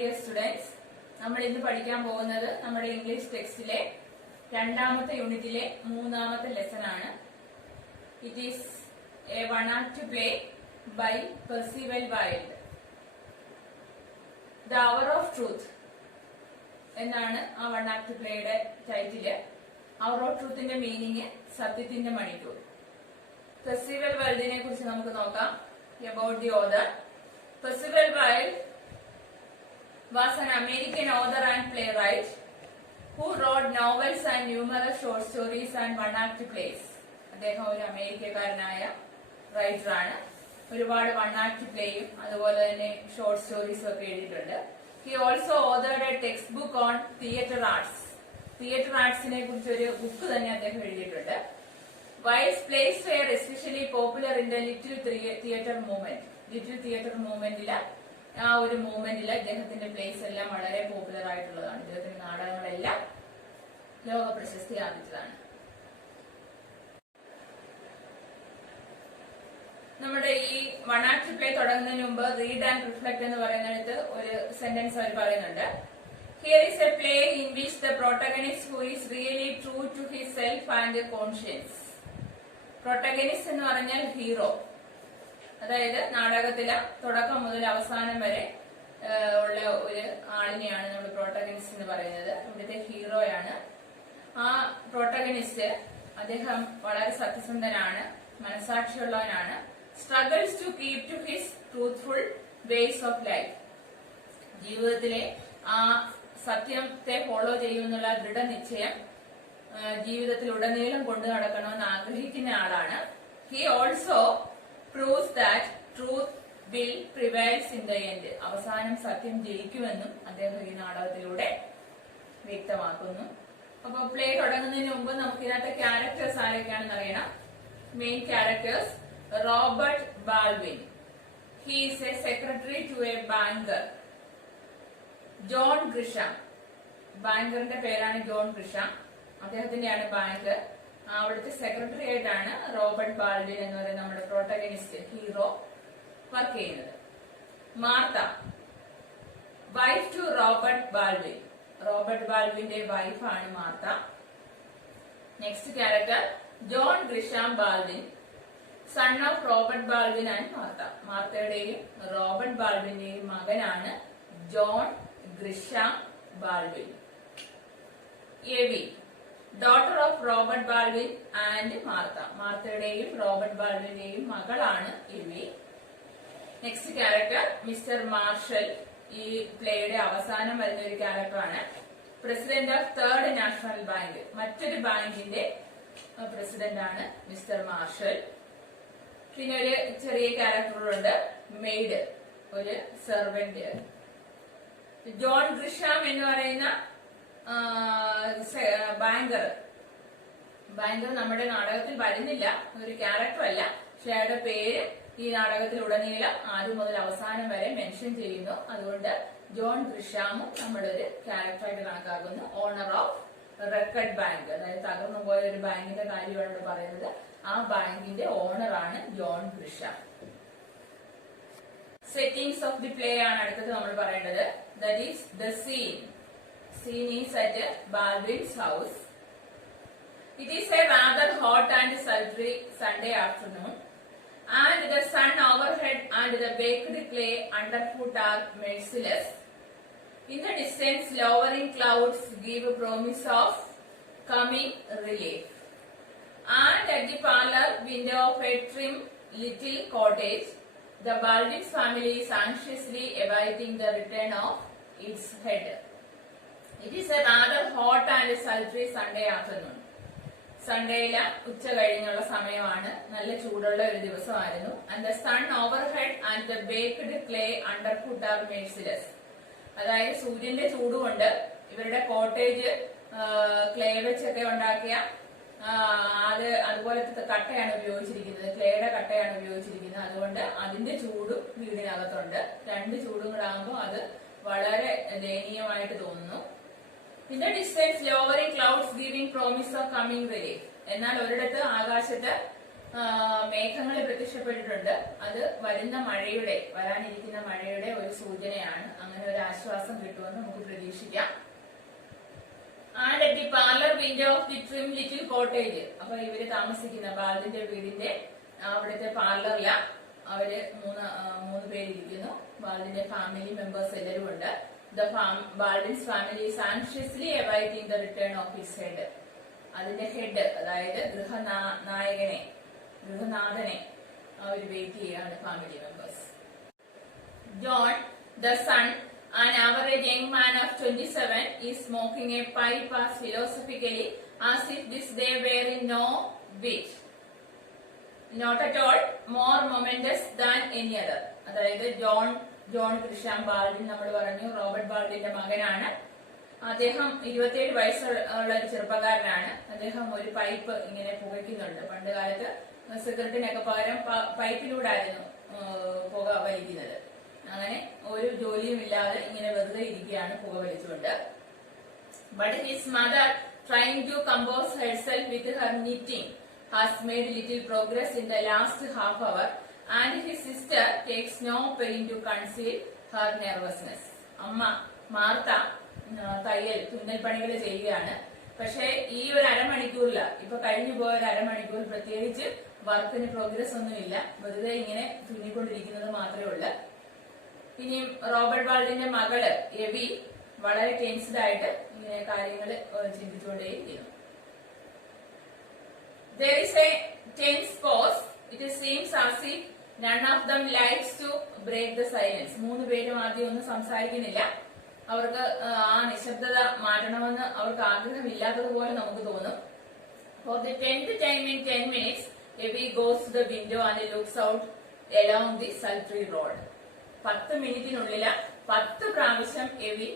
dear students, നമ്മൾ ഇന്ന് പഠിക്കാൻ പോകുന്നത് നമ്മുടെ ഇംഗ്ലീഷ് ടെക്സ്റ്റിലെ രണ്ടാമത്തെ യൂണിറ്റിലെ മൂന്നാമത്തെ ലെസൺ ആണ്. It is a one act play by Percival Wilde. The hour of truth എന്നാണ് ആ വൺ ആക്ട് പ്ലേയുടെ ടൈറ്റില്. അവർ ഓഫ് ട്രൂത്തിന്റെ മീനിങ് സത്യത്തിന്റെ മണിക്കൂർ. പെർസിവൽ വൈൽഡിനെ കുറിച്ച് നമുക്ക് നോക്കാം. About the author. Percival Wilde was an American author and playwright who wrote novels and numerous short stories and one-act plays. അദ്ദേഹം ഒരു അമേരിക്കക്കാരനായ റൈറ്റർ ആണ്. ഒരുപാട് വൺ-ആക്ട് പ്ലേയും അതുപോലെ തന്നെ ഷോർട്ട് സ്റ്റോറീസും ഒക്കെ എഴുതിയിട്ടുണ്ട്. He also authored a textbook on theatre arts. Theatre ആർട്സിനെ കുറിച്ച് ഒരു ബുക്ക് തന്നെ അദ്ദേഹം എഴുതിയിട്ടുണ്ട്. Wilde's plays were especially popular in the Little Theatre movement. Little Theatre movementല് ആ ഒരു മൂവ്മെന്റില് അദ്ദേഹത്തിന്റെ പ്ലേസ് എല്ലാം വളരെ പോപ്പുലർ ആയിട്ടുള്ളതാണ്. അദ്ദേഹത്തിന്റെ നാടകങ്ങളെല്ലാം ലോക പ്രശസ്തി ആർജിച്ചതാണ്. നമ്മുടെ ഈ വൺ ആക്ട് പ്ലേ തുടങ്ങുന്നതിന് മുമ്പ് റീഡ് ആൻഡ് റിഫ്ലക്ട് എന്ന് പറയുന്നിടത്ത് ഒരു സെന്റൻസ് അവർ പറയുന്നുണ്ട്. Here is a play in which the protagonist who is really true to his self and conscience. പ്രൊട്ടഗനിസ്റ്റ് എന്ന് പറഞ്ഞാൽ ഹീറോ. അതായത് നാടകത്തിലെ തുടക്കം മുതൽ അവസാനം വരെ ഉള്ള ഒരു ആളിനെയാണ് നമ്മൾ പ്രൊട്ടഗനിസ്റ്റ് എന്ന് പറയുന്നത്. ഇവിടുത്തെ ഹീറോയാണ്. ആ പ്രൊട്ടഗനിസ്റ്റ് അദ്ദേഹം വളരെ സത്യസന്ധനാണ്, മനസാക്ഷിയുള്ളവനാണ്. Struggles to keep to his truthful ways of life. ജീവിതത്തിലെ ആ സത്യത്തെ ഫോളോ ചെയ്യുമെന്നുള്ള ദൃഢനിശ്ചയം ജീവിതത്തിൽ ഉടനീളം കൊണ്ടു നടക്കണമെന്ന് ആഗ്രഹിക്കുന്ന ആളാണ്. He also proves that truth will prevails in the end. അവസാനം സത്യം ജയിക്കുമെന്നും അദ്ദേഹം ഈ നാടകത്തിലൂടെ വ്യക്തമാക്കുന്നു. അപ്പൊ പ്ലേ തുടങ്ങുന്നതിന് മുമ്പ് നമുക്ക് ഇതിനകത്തെ ക്യാരക്ടേഴ്സ് ആരൊക്കെയാണെന്ന് അറിയണം. Main characters: Robert Baldwin, he is a secretary to a banker. John Grisham, ബാങ്കറിന്റെ പേരാണ് ജോൺ ഗ്രിഷാം. അദ്ദേഹത്തിന്റെയാണ് ബാങ്ക്. അവിടുത്തെ സെക്രട്ടറി ആയിട്ടാണ് റോബർട്ട് ബാൾവിൻ എന്ന് പറയുന്ന നമ്മുടെ പ്രോട്ടഗനിസ്റ്റ് ഹീറോ വർക്ക് ചെയ്യുന്നത്. Martha, wife to Robert Baldwin. Robert ബാൾവിന്റെ വൈഫാണ് Martha. Next character John Grisham Baldwin, son of Robert Baldwin and Martha. മാർത്തയുടെയും റോബർട്ട് ബാൾവിന്റെയും മകനാണ് John Grisham Baldwin. Evie, daughter of Robert Baldwin and Martha. മാർത്തയുടെയും Robert ബാൾവിന്റെയും മകളാണ് Evie. Next character mister Marshall. ഈ പ്ലേയുടെ അവസാനം വരുന്ന ഒരു ക്യാരക്ടറാണ്. President of third national bank. മറ്റൊരു ബാങ്കിന്റെ പ്രസിഡന്റ് ആണ് മിസ്റ്റർ മാർഷൽ. പിന്നെ ഒരു ചെറിയ ക്യാരക്ടറുണ്ട്, മെയ്ഡ്, ഒരു സെർവന്റ്. ജോൺ ഗ്രിഷാം എന്ന് പറയുന്ന ബാങ്കർ നമ്മുടെ നാടകത്തിൽ വരുന്നില്ല, ഒരു ക്യാരക്ടർ അല്ല. പക്ഷെ അയാളുടെ പേര് ഈ നാടകത്തിൽ ഉടനീളം ആദ്യം മുതൽ അവസാനം വരെ മെൻഷൻ ചെയ്യുന്നു. അതുകൊണ്ട് ജോൺ ഗ്രിഷാമും നമ്മുടെ ഒരു ക്യാരക്ടറായിട്ട് കണക്കാക്കുന്നു. ഓണർ ഓഫ് റെക്കഡ് ബാങ്ക്, അതായത് തകർന്നു പോയ ഒരു ബാങ്കിന്റെ കാര്യമാണ് ഇവിടെ പറയുന്നത്. ആ ബാങ്കിന്റെ ഓണറാണ് John Grisham. Settings of the play ആണ് അടുത്തത് നമ്മൾ പറയേണ്ടത്. That is the scene. Scene is at Baldwin's house. It is a rather hot and sultry Sunday afternoon, and the sun overhead and the baked clay underfoot are merciless. In the distance, lowering clouds give promise of coming relief. And at the parlor window of a trim little cottage, the Baldwin's family is anxiously awaiting the return of its head. It is a rather hot and sultry Sunday afternoon. സൺഡേയില ഉച്ച കഴിഞ്ഞുള്ള സമയമാണ്. നല്ല ചൂടുള്ള ഒരു ദിവസമായിരുന്നു. And the sun overhead and the baked clay underfoot are merciless. അതായത് സൂര്യന്റെ ചൂടുകൊണ്ട് ഇവരുടെ കോട്ടേജ് ക്ലേ വെച്ചൊക്കെ ഉണ്ടാക്കിയ അതുപോലത്തെ കട്ടയാണ് ഉപയോഗിച്ചിരിക്കുന്നത്. ക്ലേയുടെ കട്ടയാണ് ഉപയോഗിച്ചിരിക്കുന്നത്. അതുകൊണ്ട് അതിന്റെ ചൂടും വീടിനകത്തുണ്ട്. രണ്ട് ചൂടും കൂടെ ആകുമ്പോൾ അത് വളരെ ദയനീയമായിട്ട് തോന്നുന്നു. In the distance, lowering clouds giving promise of coming relief. എന്നാൽ ഒരിടത്ത് ആകാശത്ത് മേഘങ്ങൾ പ്രത്യക്ഷപ്പെട്ടിട്ടുണ്ട്. അത് വരാനിരിക്കുന്ന മഴയുടെ ഒരു സൂചനയാണ്. അങ്ങനെ ഒരു ആശ്വാസം കിട്ടുമെന്ന് നമുക്ക് പ്രതീക്ഷിക്കാം. And at the parlour window of the trim little cottage. അപ്പൊ ഇവര് താമസിക്കുന്ന ബാൽഡിന്റെ വീടിന്റെ അവിടുത്തെ പാർലറില അവര് മൂന്ന് പേരിരിക്കുന്നു. ബാൽഡിന്റെ ഫാമിലി മെമ്പേഴ്സ് എല്ലാവരും ഉണ്ട്. Baldwin's family is anxiously awaiting the return of his head. അതിന്റെ ഹെഡ്, അതായത് ഗൃഹനാഥനെ അവർ വെയിറ്റ് ചെയ്യുകയാണ് family members. John the son, an average young man of 27, is smoking a pipe as philosophically as if this day were in no whit, not at all more momentous than any other. അതായത് John Christian ബാൽഡിൻ നമ്മൾ പറഞ്ഞു Robert ബാൽഡിന്റെ മകനാണ്. അദ്ദേഹം 27 വയസ്സുള്ള ഒരു ചെറുപ്പക്കാരനാണ്. അദ്ദേഹം ഒരു പൈപ്പ് ഇങ്ങനെ പുകയ്ക്കുന്നുണ്ട്. പണ്ട് കാലത്ത് സിഗരറ്റിനൊക്കെ പകരം പൈപ്പിലൂടായിരുന്നു പുക വലിക്കുന്നത്. അങ്ങനെ ഒരു ജോലിയും ഇല്ലാതെ ഇങ്ങനെ വെറുതെ ഇരിക്കുകയാണ് പുക വലിച്ചുകൊണ്ട്. But his mother, trying to compose herself with her knitting, has made little progress in the last half hour, and his sister takes no pain to conceal her nervousness. അമ്മ മാർത്ത തുന്നൽ പണികൾ ചെയ്യുകയാണ്. പക്ഷെ ഈ ഒരു അരമണിക്കൂറില് ഇപ്പൊ കഴിഞ്ഞു പോയ ഒരു അരമണിക്കൂർ പ്രത്യേകിച്ച് വർക്കിന് പ്രോഗ്രസ് ഒന്നുമില്ല. വെറുതെ ഇങ്ങനെ തുന്നിക്കൊണ്ടിരിക്കുന്നത് മാത്രമേ ഉള്ളൂ. ഇനിയും റോബർട്ട് ബാൽഡിന്റെ മകള് എവി വളരെ ടെൻസ്ഡ് ആയിട്ട് ഇങ്ങനെ കാര്യങ്ങൾ ചിന്തിച്ചുകൊണ്ടേയിരിക്കുന്നു. There is a tense pause. It seems as if none of them likes to break the silence. 3 പേരും ആദ്യം ഒന്നും സംസാരിക്കുന്നില്ല. അവർക്ക് ആ നിശബ്ദത മാറ്റണമെന്ന് അവർക്ക് ആഗ്രഹമില്ലാത്തതുപോലെ നമുക്ക് തോന്നും. For the 10th time in 10 minutes, Evie goes to the window and looks out along the sultry road. 10 മിനിറ്റിനുള്ളില് 10 പ്രാവശ്യം എവി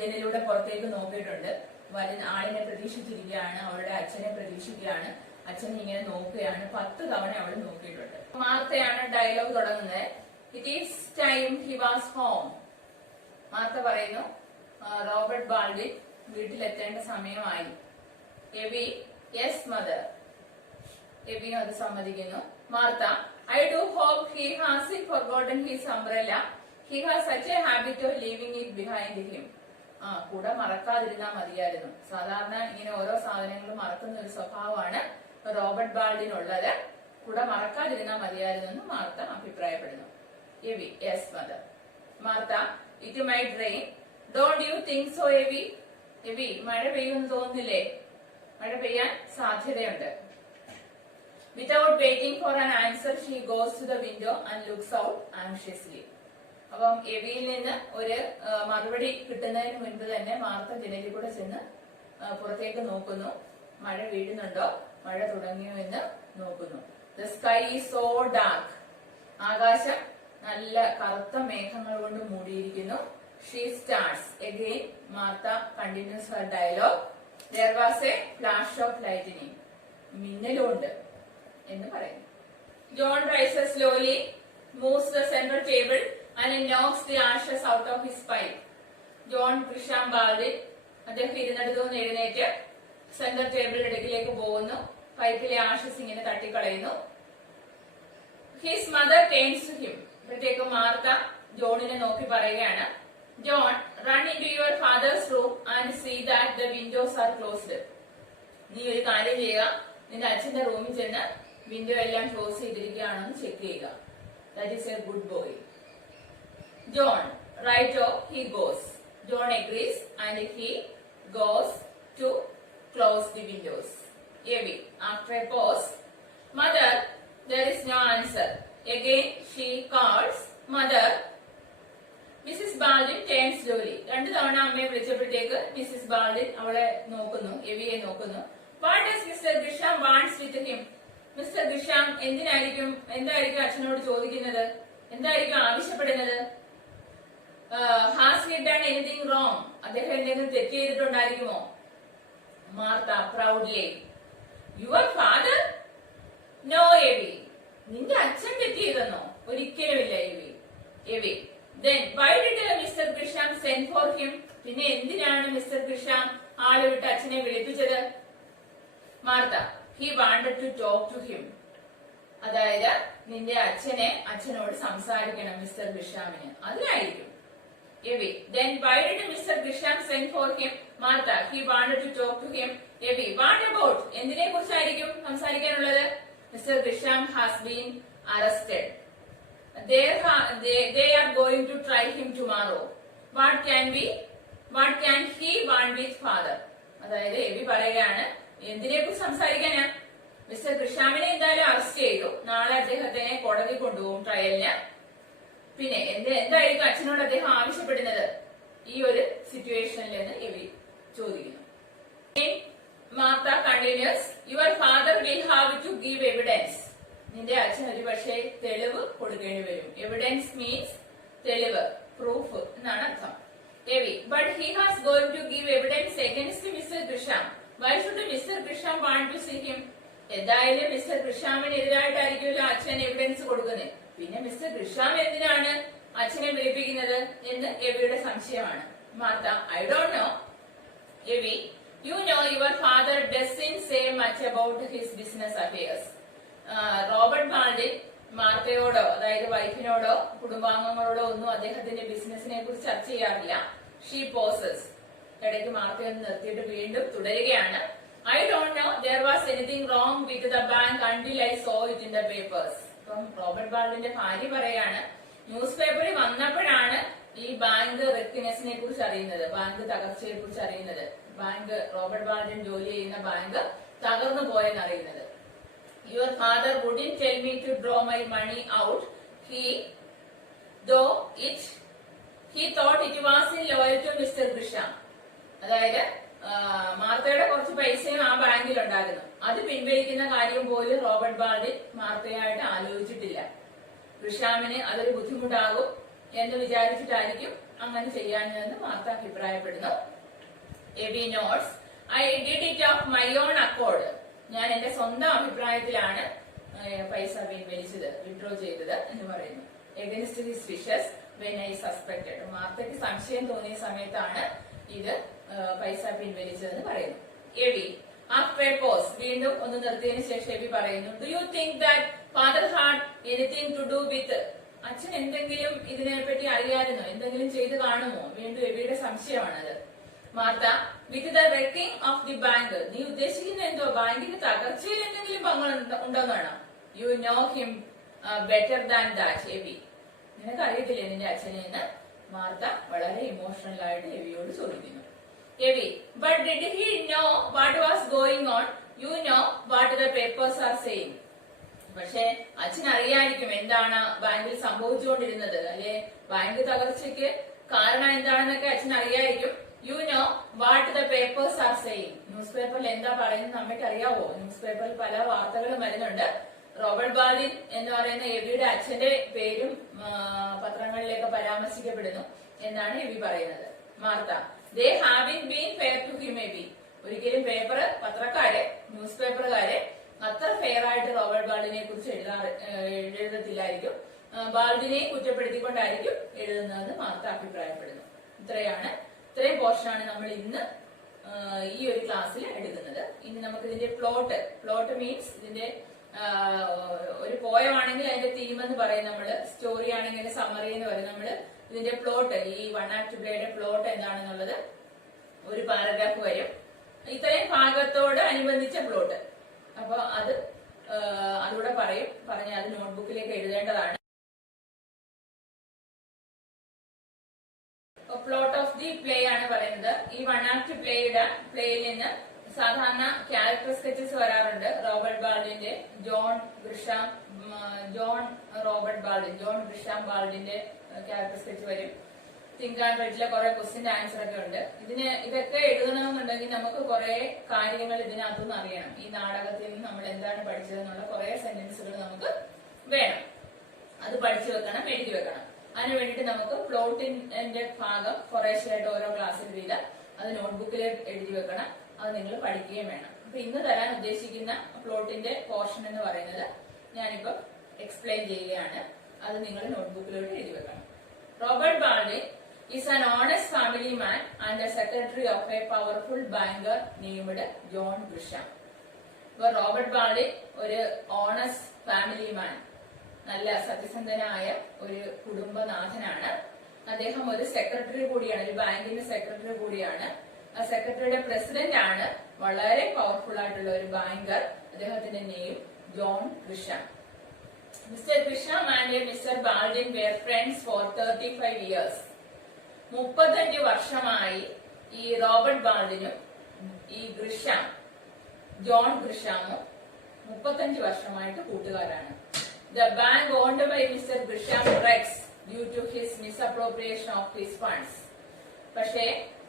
ജനലിലൂടെ പുറത്തേക്ക് നോക്കിയിട്ടുണ്ട്. ആളിനെ പ്രതീക്ഷിച്ചിരിക്കുകയാണ്, അവളുടെ അച്ഛനെ പ്രതീക്ഷിക്കുകയാണ്. അച്ഛൻ ഇങ്ങനെ നോക്കുകയാണ്. 10 തവണ അവൾ നോക്കിയിട്ടുണ്ട്. മാർത്തയാണ് ഡയലോഗ് തുടങ്ങുന്നത്. It is time he was home. Martha പറയുന്നു റോബർട്ട് ബാൽഡിൻ വീട്ടിലെത്തേണ്ട സമയമായി. Evie, yes mother. എവിയും അത് സമ്മതിക്കുന്നു. Martha, I do hope he hasn't forgotten his umbrella. He has such a habit of leaving it behind him. കൂടെ മറക്കാതിരുന്നാ മതിയായിരുന്നു. സാധാരണ ഇങ്ങനെ ഓരോ സാധനങ്ങളും മറക്കുന്ന ഒരു സ്വഭാവമാണ് റോബർട്ട് ബാൽഡിനുള്ളത്. കൂടെ മറക്കാതിരുന്നാ മതിയായിരുന്നു എന്ന് മാർത്ത അഭിപ്രായപ്പെടുന്നു. Evie, yes mother. Martha, it might rain. Don't you think so Evie? Evie, മഴ പെയ്യുമെന്ന് തോന്നുന്നില്ലേ? മഴ പെയ്യാൻ സാധ്യതയുണ്ട്. Without waiting for an answer, she goes to the window and looks out anxiously. അപ്പം എവിയിൽ നിന്ന് ഒരു മറുപടി കിട്ടുന്നതിന് മുൻപ് തന്നെ മാർത്ത ജനലിൽ കൂടെ ചെന്ന് പുറത്തേക്ക് നോക്കുന്നു. മഴ വീഴുന്നുണ്ടോ, മഴ തുടങ്ങിയോ എന്ന് നോക്കുന്നു. The sky is so dark. ആകാശം നല്ല കറുത്ത മേഘങ്ങൾ കൊണ്ട് മൂടിയിരിക്കുന്നു. She starts again. Martha continues her dialogue. There was a flash of lightning. മിന്നലുണ്ട് എന്ന് പറയുന്നു. John rises slowly, moves the center table and knocks the ashes out of his pipe. John Christian Baldwin അദ്ദേഹം ഇരുന്നിടത്തുനിന്ന് എഴുന്നേറ്റ് centre ടേബിളിന്റെ അടുക്കിലേക്ക് പോകുന്നു. പൈപ്പിലെ ashes ഇങ്ങനെ തട്ടിക്കളയുന്നു. His mother turns to him. അപ്പോഴത്തേക്ക് മാർത്ത ജോണിനെ നോക്കി പറയുകയാണ്, John, run in to your father's room and see that the windows are closed. നീ ഒരു കാര്യം ചെയ്യുക, നിന്റെ അച്ഛന്റെ റൂമിൽ ചെന്ന് വിൻഡോ എല്ലാം ക്ലോസ് ചെയ്തിരിക്കുകയാണെന്ന് ചെക്ക് ചെയ്യുക. That is a good boy. John, righto, he goes. John agrees and he goes to close the windows. Evie, after a pause, Mother, there is no answer. Again she calls, Mother. Mrs. Baldwin turns slowly. 2 തവണ അമ്മയെ വിളിച്ചപ്പോഴത്തേക്ക് Mrs ബാൾഡിൻ അവളെ നോക്കുന്നു, എവിയെ നോക്കുന്നു. What does Mr. Grisham wants with him? Mister Grisham എന്തായിരിക്കും അച്ഛനോട് ചോദിക്കുന്നത്, എന്തായിരിക്കും ആവശ്യപ്പെടുന്നത്? Has he done anything wrong? അദ്ദേഹം എന്തെങ്കിലും തെറ്റ് ചെയ്തിട്ടുണ്ടായിരിക്കുമോ? Martha proudly, your father? No Evie. നിന്റെ അച്ഛൻ തെറ്റ് ചെയ്തെന്നോ? ഒരിക്കലുമില്ല എവി. എവി, then why did Mr. Grisham send for him? പിന്നെ എന്തിനാണ് മിസ്റ്റർ ഗ്രിഷാം ആളെ വിട്ട് അച്ഛനെ വിളിപ്പിച്ചത്? Martha, he wanted to talk to him. അതായത് നിന്റെ അച്ഛനോട് സംസാരിക്കണം mister ഗ്രിഷാമിന്, അതിനായിരിക്കും. Evi. Then why did Mr. Grisham send for him? Martha. He wanted to talk to him. Evi. What about? എന്തിനെ കുറിച്ചായിരിക്കും സംസാരിക്കാനുള്ളത്? Mr. Grisham has been arrested. They are going to try him tomorrow. What can he want with father? അതായത് എവി പറയുകയാണ് എന്തിനെ കുറിച്ച് സംസാരിക്കാനാ? Mister ഗ്രിഷാമിനെ എന്തായാലും arrest ചെയ്തു, നാളെ അദ്ദേഹത്തിനെ കോടതി കൊണ്ടുപോകും ട്രയലിന്. പിന്നെ എന്തായിരിക്കും അച്ഛനോട് അദ്ദേഹം ആവശ്യപ്പെടുന്നത് ഈ ഒരു സിറ്റുവേഷനിൽ എന്ന് എവി ചോദിക്കുന്നു. Martha continues, your father will have to give evidence. നിന്റെ അച്ഛൻ ഒരു പക്ഷേ തെളിവ് കൊടുക്കേണ്ടി വരും. എവിഡൻസ് മീൻസ് തെളിവ്, പ്രൂഫ് എന്നാണ് അർത്ഥം. Evie. But he has going to give evidence against mister Grisham. Why should mister Grisham want to see him? എന്തായാലും മിസ്റ്റർ ഗ്രിഷാമിനെതിരായിട്ടായിരിക്കുമല്ലോ അച്ഛൻ എവിഡൻസ് കൊടുക്കുന്നത്. പിന്നെ മിസ്റ്റർ ഗ്രിഷാം എന്തിനാണ് അച്ഛനെ വിളിപ്പിക്കുന്നത് എന്ന് എവിയുടെ സംശയമാണ്. Martha. I don't know. Evie. You know your father doesn't say much about his business affairs. Robert Baldwin മാർത്തയോടോ, അതായത് വൈഫിനോടോ കുടുംബാംഗങ്ങളോടോ ഒന്നും അദ്ദേഹത്തിന്റെ ബിസിനസിനെ കുറിച്ച് ചർച്ച ചെയ്യാറില്ല. She pauses. ഇടയ്ക്ക് മാർത്തയൊന്ന് നിർത്തിയിട്ട് വീണ്ടും തുടരുകയാണ്. I don't know there was anything wrong with the bank until I saw it in the papers. അപ്പം റോബർട്ട് ബാൾഡിന്റെ ഭാര്യ പറയാണ്, ന്യൂസ് പേപ്പറിൽ വന്നപ്പോഴാണ് ഈ ബാങ്ക് റെക്കിനെസിനെ കുറിച്ച് അറിയുന്നത്, ബാങ്ക് തകർച്ചയെ കുറിച്ച് അറിയുന്നത്, ബാങ്ക് റോബർട്ട് ബാൾഡിൻ ജോലി ചെയ്യുന്ന ബാങ്ക് തകർന്നു പോയെന്ന് അറിയുന്നത്. Your father wouldn't tell me to draw my money out. He thought it was in loyal to Mr. Grisham. അതായത് മാർത്തയുടെ കുറച്ച് പൈസയും ആ ബാങ്കിൽ ഉണ്ടായിരുന്നു, അത് പിൻവലിക്കുന്ന കാര്യം പോലും റോബർട്ട് ബാൾഡിൻ മാർത്തയായിട്ട് ആലോചിച്ചിട്ടില്ല. ഗ്രിഷാമിന് അതൊരു ബുദ്ധിമുട്ടാകും എന്ന് വിചാരിച്ചിട്ടായിരിക്കും അങ്ങനെ ചെയ്യാഞ്ഞതെന്ന് മാർത്ത അഭിപ്രായപ്പെടുന്നു. Abby notes, I did it of my own accord. ഞാൻ എന്റെ സ്വന്തം അഭിപ്രായത്തിലാണ് പൈസ പിൻവലിച്ചത്, വിഡ്രോ ചെയ്തത് എന്ന് പറയുന്നു. Against his wishes when I suspected. മാർത്തയ്ക്ക് സംശയം തോന്നിയ സമയത്താണ് ഇത് പൈസ പിൻവലിച്ചതെന്ന് പറയുന്നു. എവി. ആഫ്റ്റർ എ പോസ്, വീണ്ടും ഒന്ന് നിർത്തിയതിനു ശേഷം എവി പറയുന്നു, do you think that father had anything to do with? അച്ഛൻ എന്തെങ്കിലും ഇതിനെപ്പറ്റി അറിയാമായിരുന്നോ, എന്തെങ്കിലും ചെയ്ത് കാണുമോ? വീണ്ടും എവിയുടെ സംശയമാണത്. Martha. With the wrecking of the bank. നീ ഉദ്ദേശിക്കുന്ന എന്തോ ബാങ്കിന്റെ തകർച്ചയിൽ എന്തെങ്കിലും പങ്കുണ്ടോന്നാണോ? You know him better than that. Evie. നിനക്ക് അറിയത്തില്ലേ നിന്റെ അച്ഛനെ എന്ന് മാർത്ത വളരെ ഇമോഷണൽ ആയിട്ട് എവിയോട് ചോദിക്കുന്നു. Evi. But did he know what was going on? You know what the papers are saying. പക്ഷെ അച്ഛൻ അറിയായിരിക്കും എന്താണ് ബാങ്കിൽ സംഭവിച്ചുകൊണ്ടിരുന്നത്, അല്ലെ ബാങ്ക് തകർച്ചയ്ക്ക് കാരണം എന്താണെന്നൊക്കെ അച്ഛൻ അറിയായിരിക്കും. You know what the papers are saying. News പേപ്പറിൽ എന്താ പറയുന്നത് അമ്മയ്ക്ക് അറിയാവോ? ന്യൂസ് പേപ്പറിൽ പല വാർത്തകളും വരുന്നുണ്ട്. റോബർട്ട് ബാൾഡിൻ എന്ന് പറയുന്ന എവിയുടെ അച്ഛന്റെ പേരും പത്രങ്ങളിലേക്ക് പരാമർശിക്കപ്പെടുന്നു എന്നാണ് എവി പറയുന്നത്. Martha. They haven't been fair to him. Maybe. ഒരിക്കലും പത്രക്കാരെ, ന്യൂസ് പേപ്പറുകാരെ അത്ര ഫെയർ ആയിട്ട് റോബർട്ട് ബാൾഡിനെ കുറിച്ച് എഴുതത്തില്ലായിരിക്കും. ബാൾഡിനെ കുറ്റപ്പെടുത്തിക്കൊണ്ടായിരിക്കും എഴുതുന്നതെന്ന് മാർത്ത അഭിപ്രായപ്പെടുന്നു. ഇത്രയും പോർഷനാണ് നമ്മൾ ഇന്ന് ഈ ഒരു ക്ലാസ്സിൽ എടുക്കുന്നത്. ഇനി നമുക്ക് ഇതിന്റെ പ്ലോട്ട് മീൻസ് ഇതിന്റെ ഒരു പോയമാണെങ്കിൽ അതിന്റെ തീം എന്ന് പറയും നമ്മള്, സ്റ്റോറി ആണെങ്കിൽ സമ്മറി എന്ന് പറയും നമ്മള്. ഇതിന്റെ പ്ലോട്ട്, ഈ വൺ ആക്ട് പ്ലേയുടെ പ്ലോട്ട് എന്താണെന്നുള്ളത് ഒരു പാരഗ്രാഫ് വരും. ഇത്രയും ഭാഗത്തോട് അനുബന്ധിച്ച പ്ലോട്ട്. അപ്പൊ അതുകൂടെ പറഞ്ഞ് അത് നോട്ട്ബുക്കിലേക്ക് എഴുതേണ്ടതാണ്. പ്ലോട്ട് ഓഫ് ദി പ്ലേ ആണ് പറയുന്നത്. ഈ വൺ ആക്ട് പ്ലേയിൽ നിന്ന് സാധാരണ ക്യാരക്ടർ സ്കെച്ചസ് വരാറുണ്ട്. Robert ബാൾഡിന്റെ, John Grisham ബാൾഡിന്റെ character sketch വരും. തിങ്ക് ആൻഡ് റൈറ്റിലെ കുറെ ക്വസ്റ്റിന്റെ ആൻസർ ഒക്കെ ഉണ്ട്. ഇതൊക്കെ എഴുതണമെന്നുണ്ടെങ്കിൽ നമുക്ക് കുറെ കാര്യങ്ങൾ ഇതിനകത്തുനിന്ന് അറിയണം. ഈ നാടകത്തിൽ നിന്ന് നമ്മൾ എന്താണ് പഠിച്ചതെന്നുള്ള കുറെ സെന്റൻസുകൾ നമുക്ക് വേണം. അത് പഠിച്ചു വെക്കണം, എഴുതി വെക്കണം. അതിനു വേണ്ടിയിട്ട് നമുക്ക് പ്ലോട്ടിന്റെ ഭാഗം കുറേശ്ശായിട്ട് ഓരോ ക്ലാസ്സിൽ വീതം അത് നോട്ട്ബുക്കിൽ എഴുതി വെക്കണം. അത് നിങ്ങൾ പഠിക്കുകയും വേണം. അപ്പൊ ഇന്ന് തരാൻ ഉദ്ദേശിക്കുന്ന പ്ലോട്ടിന്റെ പോർഷൻ എന്ന് പറയുന്നത് ഞാനിപ്പോ എക്സ്പ്ലെയിൻ ചെയ്യുകയാണ്. അത് നിങ്ങൾ നോട്ട്ബുക്കിലോട്ട് എഴുതി വെക്കണം. Robert Baldwin is an honest family man and a secretary of a powerful banker named John Grisham. അപ്പൊ റോബർട്ട് ബാൾഡിൻ ഒരു ഓണസ്റ്റ് ഫാമിലി മാൻ, നല്ല സത്യസന്ധനായ ഒരു കുടുംബനാഥനാണ്. അദ്ദേഹം ഒരു സെക്രട്ടറി കൂടിയാണ്, ഒരു ബാങ്കിന്റെ സെക്രട്ടറി കൂടിയാണ്. ആ സെക്രട്ടറിയുടെ പ്രസിഡന്റ് ആണ് വളരെ പവർഫുൾ ആയിട്ടുള്ള ഒരു ബാങ്കർ. അദ്ദേഹത്തിന്റെ name John Grisham. Mister Grisham and mister Baldwin were friends for 35 years. 35 വർഷമായി ഈ റോബർട്ട് ബാൾഡിനും ഈ ഗ്രിഷാം, ജോൺ ഗ്രിഷാമും 35 വർഷമായിട്ട് കൂട്ടുകാരാണ്. The bank owned by Mr. Grisham wrecks due to his misappropriation of his funds. പക്ഷേ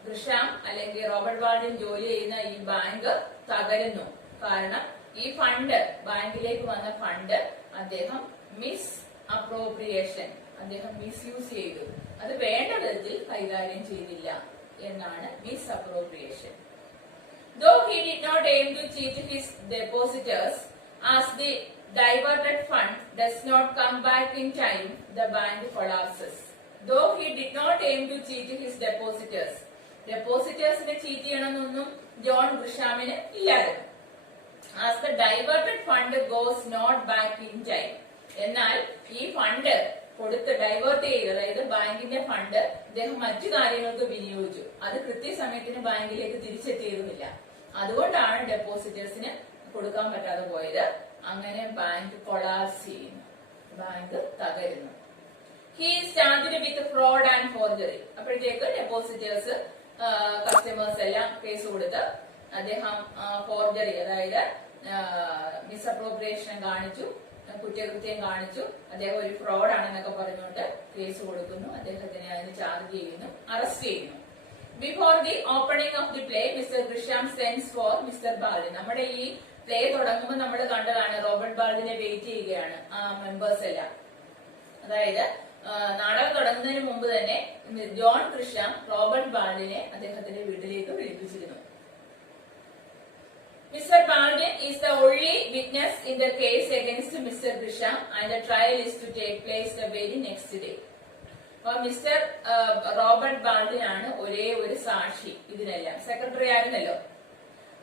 Grisham അല്ലെങ്കിൽ Robert ബാൾഡിൻ ജോലി ചെയ്യുന്ന ഈ bank തകരുന്നു. കാരണം ഈ ഫണ്ട്, ബാങ്കിലേക്ക് വന്ന ഫണ്ട് അദ്ദേഹം മിസ് അപ്രോപ്രിയേഷൻ, അദ്ദേഹം മിസ്യൂസ് ചെയ്തു, അത് വേണ്ട വിധത്തിൽ കൈകാര്യം ചെയ്തില്ല എന്നാണ് miss appropriation. Though he did not aim to cheat his depositors, as the diverted fund does not come back in time, the bank collapses. Though he did not aim to cheat his depositors, depositorsനെ cheat ചെയ്യണമെന്നൊന്നും John ഗ്രിഷാമിന് ഇല്ലായിരുന്നു. As the diverted fund goes not back in time, എന്നാൽ ഈ fund കൊടുത്ത് divert ചെയ്ത്, അതായത് ബാങ്കിന്റെ ഫണ്ട് അദ്ദേഹം മറ്റു കാര്യങ്ങൾക്ക് വിനിയോഗിച്ചു, അത് കൃത്യസമയത്തിന് ബാങ്കിലേക്ക് തിരിച്ചെത്തിയതുമില്ല. അതുകൊണ്ടാണ് ഡെപ്പോസിറ്റേഴ്സിന് കൊടുക്കാൻ പറ്റാതെ പോയത്. അങ്ങനെ ബാങ്ക് കൊളാപ്സ് ചെയ്യുന്നു, ബാങ്ക് തകരുന്നു. He is charged with fraud and forgery. അപ്പോഴത്തേക്ക് ഡെപ്പോസിറ്റേഴ്സ്, കസ്റ്റമേഴ്സ് എല്ലാം കേസ് കൊടുത്ത് അദ്ദേഹം ഫോർജറി, അതായത് മിസ്അപ്രോപ്രിയേഷൻ കാണിച്ചു, കുറ്റകൃത്യം കാണിച്ചു, അദ്ദേഹം ഒരു ഫ്രോഡ് ആണെന്നൊക്കെ പറഞ്ഞുകൊണ്ട് കേസ് കൊടുക്കുന്നു. അദ്ദേഹത്തിനെ അതിന് ചാർജ് ചെയ്യുന്നു, അറസ്റ്റ് ചെയ്യുന്നു. Before the opening of the play mister Grisham sends for mister Baldwin. നമ്മുടെ ഈ പ്ലേ തുടങ്ങുമ്പോൾ നമ്മൾ കണ്ടതാണ്, റോബർട്ട് ബാൾഡിനെ വെയിറ്റ് ചെയ്യുകയാണ് ആ മെമ്പേഴ്സ് എല്ലാം. അതായത് നാടകം തുടങ്ങുന്നതിന് മുമ്പ് തന്നെ ജോൺ ഗ്രിഷാം റോബർട്ട് ബാൾഡിനെ അദ്ദേഹത്തിന്റെ വീട്ടിലേക്ക് വിളിപ്പിച്ചിരുന്നു. Mr. Baldwin is the only witness in the case against Mr. Grisham and the trial is to take place the very next day. അപ്പൊ മിസ്റ്റർ റോബർട്ട് ബാൾഡിൻ ആണ് ഒരേ ഒരു സാക്ഷി ഇതിനെല്ലാം. സെക്രട്ടറി ആയിരുന്നല്ലോ,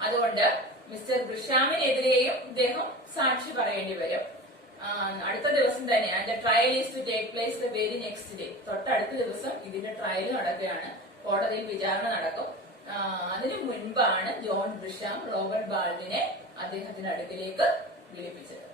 അതുകൊണ്ട് മിസ്റ്റർ ഗ്രിഷാമിനെതിരെയും ഇദ്ദേഹം സാക്ഷി പറയേണ്ടി വരും. അടുത്ത ദിവസം തന്നെ അതിന്റെ trial is to take place the very next day. തൊട്ടടുത്ത ദിവസം ഇതിന്റെ ട്രയൽ നടക്കുകയാണ്, കോടതിയിൽ വിചാരണ നടക്കും. അതിനു മുൻപാണ് ജോൺ ഗ്രിഷാം റോബർട്ട് ബാൾഡിനെ അദ്ദേഹത്തിന്റെ അടുക്കിലേക്ക് വിളിപ്പിച്ചത്.